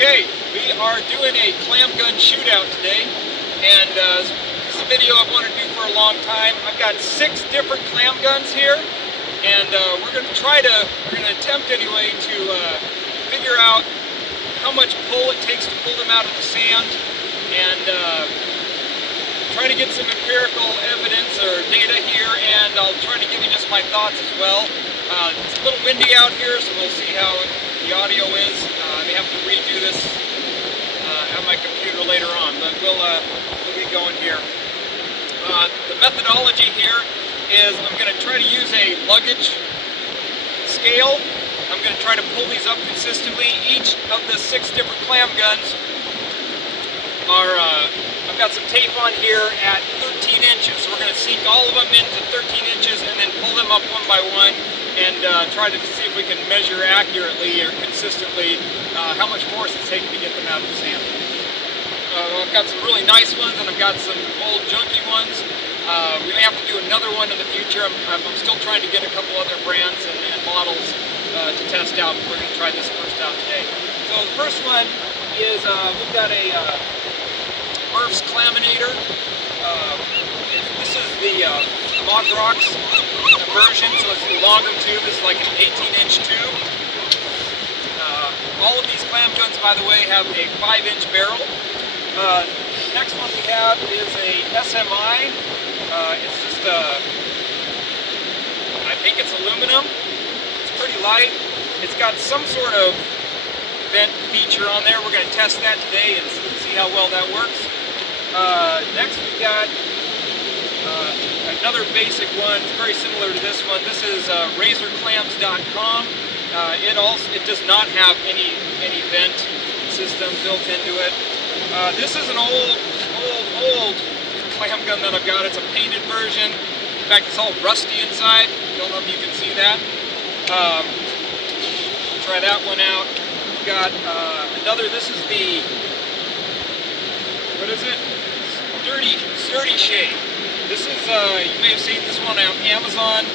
Okay, we are doing a clam gun shootout today, and this is a video I've wanted to do for a long time. I've got 6 different clam guns here, and we're going to attempt anyway to figure out how much pull it takes to pull them out of the sand, and try to get some empirical evidence or data here, and I'll try to give you just my thoughts as well. It's a little windy out here, so we'll see how the audio is. I may have to redo this on my computer later on, but we'll get going here. The methodology here is I'm going to try to use a luggage scale. I'm going to try to pull these up consistently. Each of the 6 different clam guns are, I've got some tape on here at 13 inches. So we're going to sink all of them into 13 inches and then pull them up one by one and try to see if we can measure accurately or consistently how much force it's taking to get them out of the sand. I've got some really nice ones and I've got some old junky ones. We may have to do another one in the future. I'm still trying to get a couple other brands and models to test out, but we're going to try this first out today. So the first one is we've got a Murff's Claminator. This is the Mocrocks version, so it's the longer tube. It's like an 18-inch tube. All of these clam guns, by the way, have a 5-inch barrel. Next one we have is a SMI. It's just I think it's aluminum. It's pretty light. It's got some sort of vent feature on there. We're going to test that today and see how well that works. Next we've got another basic one. It's very similar to this one. This is RazorClams.com. It does not have any vent system built into it. This is an old clam gun that I've got. It's a painted version. In fact, it's all rusty inside. Don't know if you can see that. Try that one out. We've got another. This is the, what is it? SturdyShape. This is, you may have seen this one on Amazon.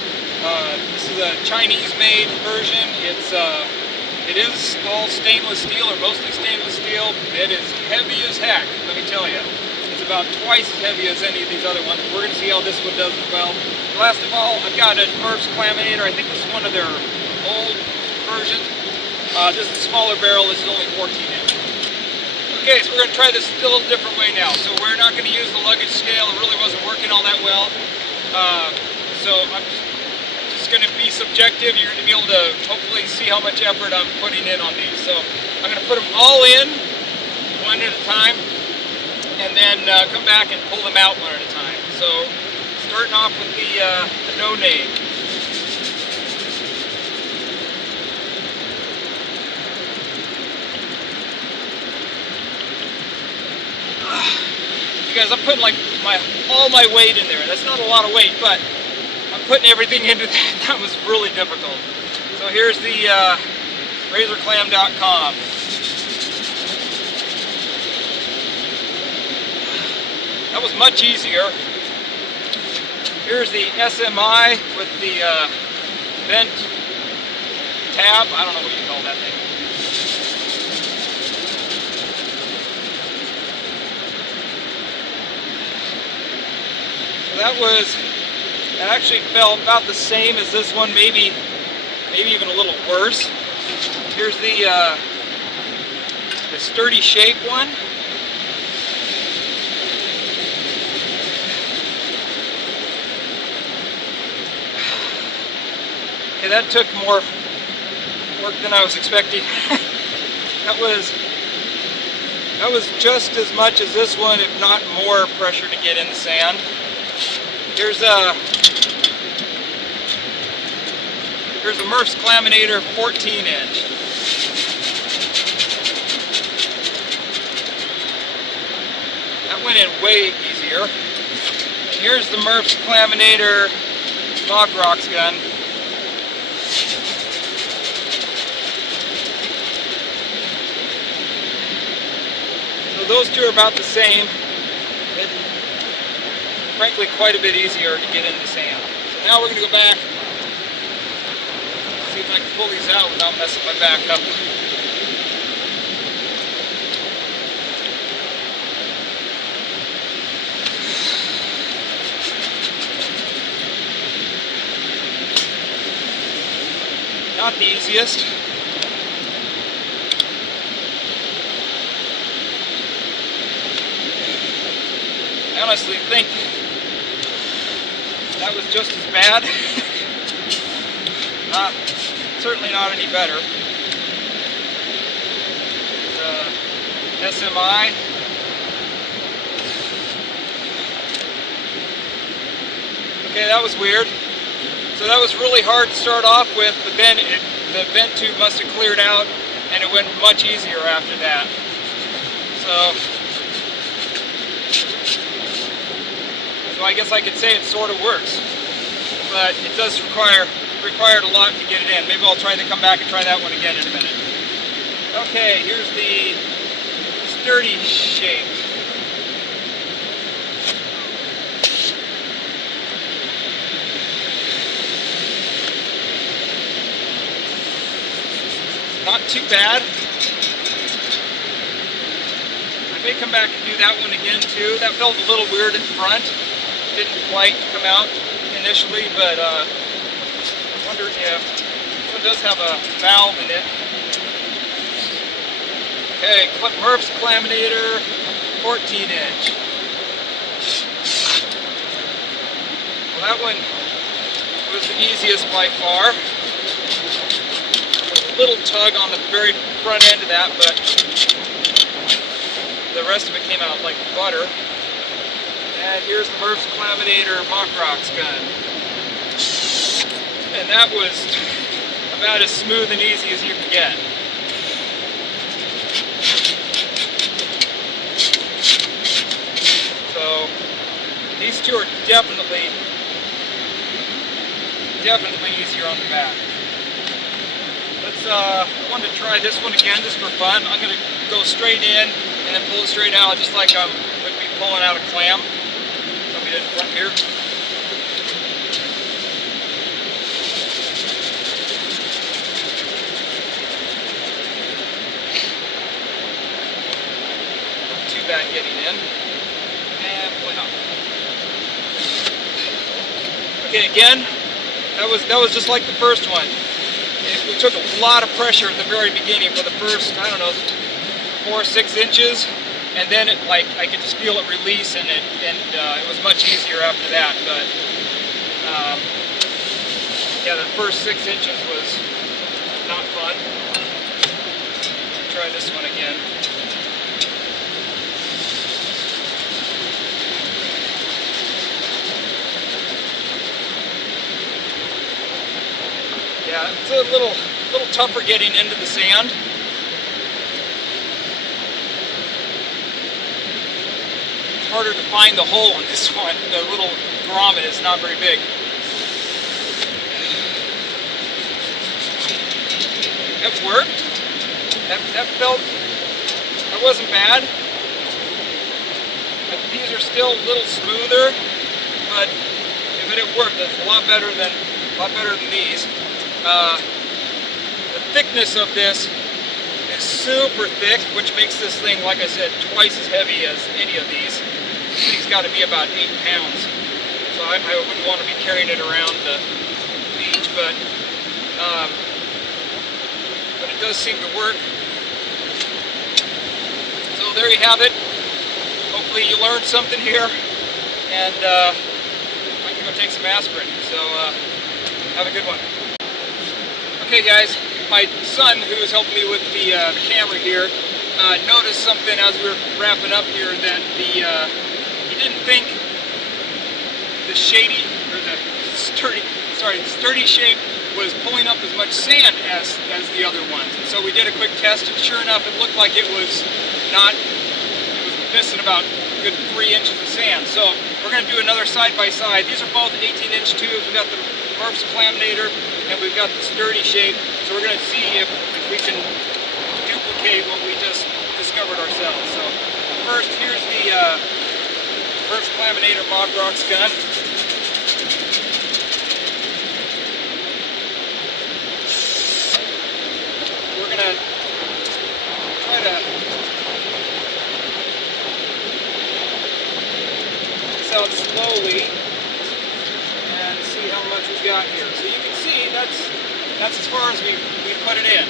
This is a Chinese-made version. It is all stainless steel, or mostly stainless steel. It is heavy as heck, let me tell you. It's about twice as heavy as any of these other ones. We're going to see how this one does as well. Last of all, I've got a Murff's Claminator. I think this is one of their old versions. This is a smaller barrel. This is only 14 inches. Okay, so we're going to try this a little different way now. So we're not going to use the luggage scale. It really wasn't working all that well. So I'm just going to be subjective. You're going to be able to hopefully see how much effort I'm putting in on these. So I'm going to put them all in, one at a time, and then come back and pull them out one at a time. So starting off with the no-name. Guys, I'm putting like all my weight in there. That's not a lot of weight, but I'm putting everything into that. That was really difficult. So here's the RazorClam.com. That was much easier. Here's the SMI with the vent tab. I don't know what you call that thing. That actually felt about the same as this one, maybe even a little worse. Here's the SturdyShape one. Okay, that took more work than I was expecting. That was just as much as this one, if not more pressure to get in the sand. Here's a Murff's Claminator 14-inch. That went in way easier. And here's the Murff's Claminator Mocrocks gun. So those two are about the same. Frankly, quite a bit easier to get in the sand. So now we're going to go back, see if I can pull these out without messing my back up. not the easiest. I honestly think that was just as bad. Certainly not any better. SMI. Okay, that was weird. So that was really hard to start off with, but then the vent tube must have cleared out and it went much easier after that. So I guess I could say it sort of works, but it does required a lot to get it in. Maybe I'll try to come back and try that one again in a minute. Okay, here's the SturdyShape. Not too bad. I may come back and do that one again too. That felt a little weird in front. Didn't quite come out initially, but I wonder if it does have a valve in it. Okay, Murff's Claminator, 14-inch. Well, that one was the easiest by far. A little tug on the very front end of that, but the rest of it came out like butter. And here's the Murff's Claminator Mocrocks gun. And that was about as smooth and easy as you can get. So these two are definitely easier on the back. I wanted to try this one again just for fun. I'm going to go straight in and then pull it straight out just like I would be pulling out a clam. Let me do it in front here. Not too bad getting in. And pulling out. Okay, again, that was just like the first one. We took a lot of pressure at the very beginning for the first, I don't know, 4 or 6 inches, and then I could just feel it release, and it was much easier after that. But yeah, the first 6 inches was not fun. Try this one again. Yeah, it's a little tougher getting into the sand. It's harder to find the hole in this one. The little grommet is not very big. That worked. That wasn't bad. These are still a little smoother, but it worked. That's a lot better than these. The thickness of this is super thick, which makes this thing, like I said, twice as heavy as any of these. This thing's got to be about 8 pounds. So I wouldn't want to be carrying it around the beach, but it does seem to work. So there you have it. Hopefully you learned something here, and I can go take some aspirin. So have a good one. Okay guys, my son, who is helping me with the camera here, noticed something as we were wrapping up here, that he didn't think the SturdyShape was pulling up as much sand as the other ones. And so we did a quick test, and sure enough, it looked like it was missing about a good 3 inches of sand. So we're going to do another side-by-side. These are both 18-inch tubes. We've got the Murff's Claminator, and we've got the SturdyShape. So we're going to see if we can duplicate what we just discovered ourselves. So first, here's the Murff's Claminator Mocrocks gun. We're going to try to get this out slowly and see how much we've got here. So you can see that's That's as far as we put it in.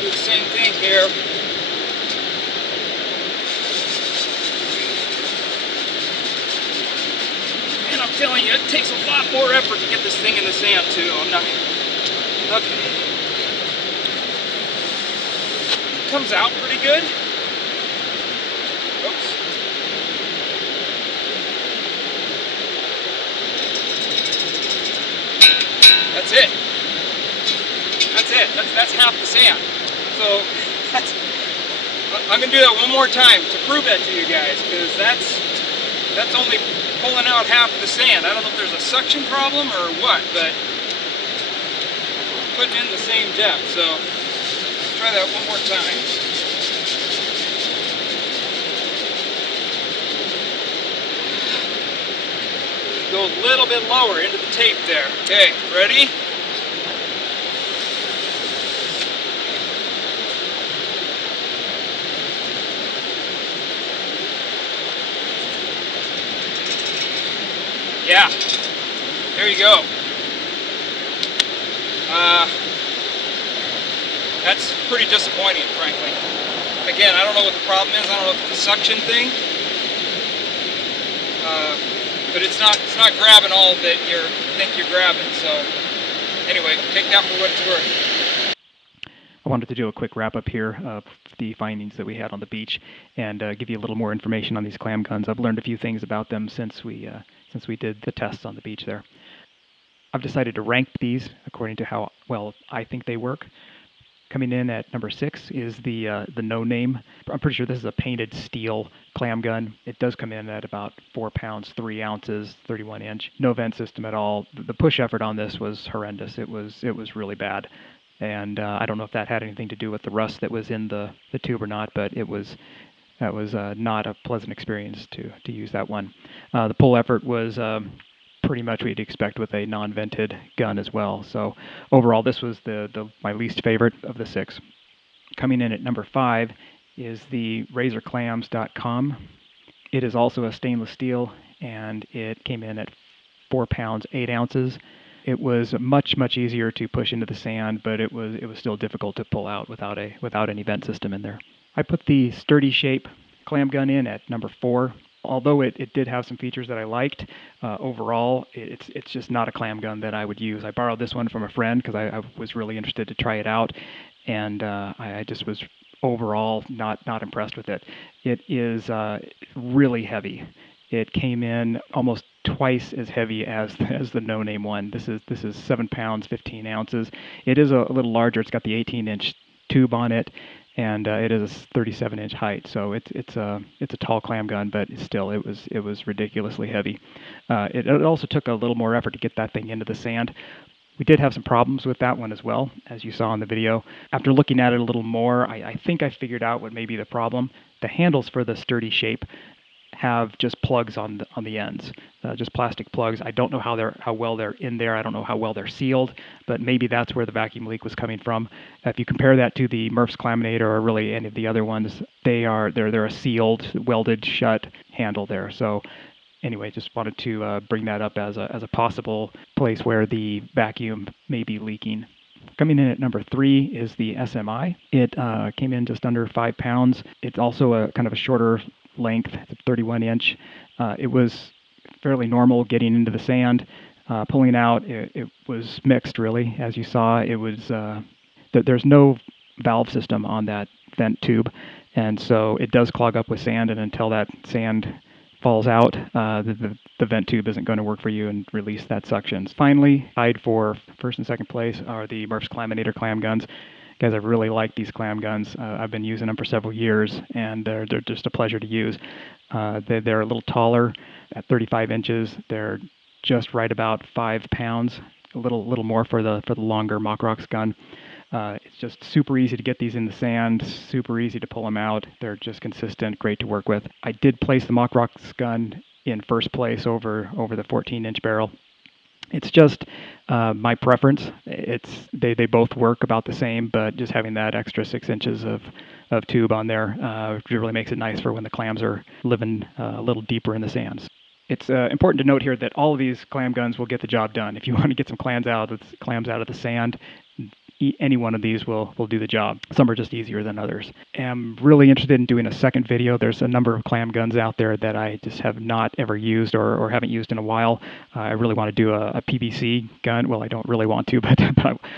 Do the same thing here. And I'm telling you, it takes a lot more effort to get this thing in the sand too. I'm not... Okay. Comes out pretty good. Oops. That's it. That's half the sand. So I'm gonna do that one more time to prove that to you guys, because that's only pulling out half the sand. I don't know if there's a suction problem or what, but I'm putting in the same depth. So let's try that one more time. Go a little bit lower into the tape there. Okay, ready? Yeah, there you go. That's pretty disappointing, frankly. Again, I don't know what the problem is. I don't know if it's a suction thing, but it's not grabbing all that you think you're grabbing. So anyway, take that for what it's worth. I wanted to do a quick wrap up here of the findings that we had on the beach and give you a little more information on these clam guns. I've learned a few things about them since we did the tests on the beach there. I've decided to rank these according to how well I think they work. Coming in at number 6 is the no name. I'm pretty sure this is a painted steel clam gun. It does come in at about 4 pounds, 3 ounces, 31 inch. No vent system at all. The push effort on this was horrendous. It was really bad. And I don't know if that had anything to do with the rust that was in the tube or not, but that was not a pleasant experience to use that one. The pull effort was pretty much what you'd expect with a non-vented gun as well. So overall, this was my least favorite of the 6. Coming in at number 5 is the razorclams.com. It is also a stainless steel, and it came in at 4 pounds, 8 ounces. It was much easier to push into the sand, but it was still difficult to pull out without any vent system in there. I put the SturdyShape Clam Gun in at number 4. Although it did have some features that I liked, overall it's just not a clam gun that I would use. I borrowed this one from a friend because I was really interested to try it out, and I just was overall not impressed with it. It is really heavy. It came in almost twice as heavy as the no-name one. This is 7 pounds, 15 ounces. It is a little larger. It's got the 18-inch tube on it, and it is a 37-inch height. So it's a tall clam gun, but still it was ridiculously heavy. It also took a little more effort to get that thing into the sand. We did have some problems with that one as well, as you saw in the video. After looking at it a little more, I think I figured out what may be the problem. The handles for the SturdyShape have just plugs on the ends, just plastic plugs. I don't know how well they're in there. I don't know how well they're sealed, but maybe that's where the vacuum leak was coming from. If you compare that to the Murff's Claminator or really any of the other ones, they're a sealed, welded shut handle there. So anyway, just wanted to bring that up as a possible place where the vacuum may be leaking. Coming in at number 3 is the SMI. It came in just under 5 pounds. It's also a kind of a shorter length, 31 inch. It was fairly normal getting into the sand. Pulling out, it was mixed really. As you saw, it was there's no valve system on that vent tube, and so it does clog up with sand, and until that sand falls out, the vent tube isn't going to work for you and release that suction. Finally, tied for first and second place are the Murff's Claminator clam guns. Guys, I really like these clam guns. I've been using them for several years, and they're just a pleasure to use. They're a little taller, at 35 inches. They're just right about 5 pounds, a little more for the longer Mocrocks gun. It's just super easy to get these in the sand, super easy to pull them out. They're just consistent, great to work with. I did place the Mocrocks gun in first place over the 14-inch barrel. It's just my preference. They both work about the same, but just having that extra 6 inches of tube on there really makes it nice for when the clams are living a little deeper in the sands. It's important to note here that all of these clam guns will get the job done. If you want to get some clams out of the sand, any one of these will do the job. Some are just easier than others. I'm really interested in doing a second video. There's a number of clam guns out there that I just have not ever used or haven't used in a while. I really want to do a PVC gun. Well, I don't really want to, but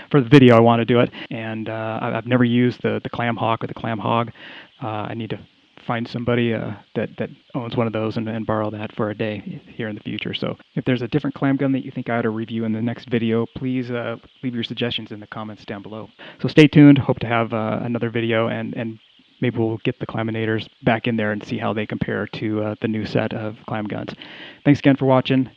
for the video I want to do it. And I've never used the Clam Hawk or the Clam Hog. I need to find somebody that owns one of those and borrow that for a day here in the future. So if there's a different clam gun that you think I ought to review in the next video, please leave your suggestions in the comments down below. So stay tuned. Hope to have another video, and maybe we'll get the Claminators back in there and see how they compare to the new set of clam guns. Thanks again for watching.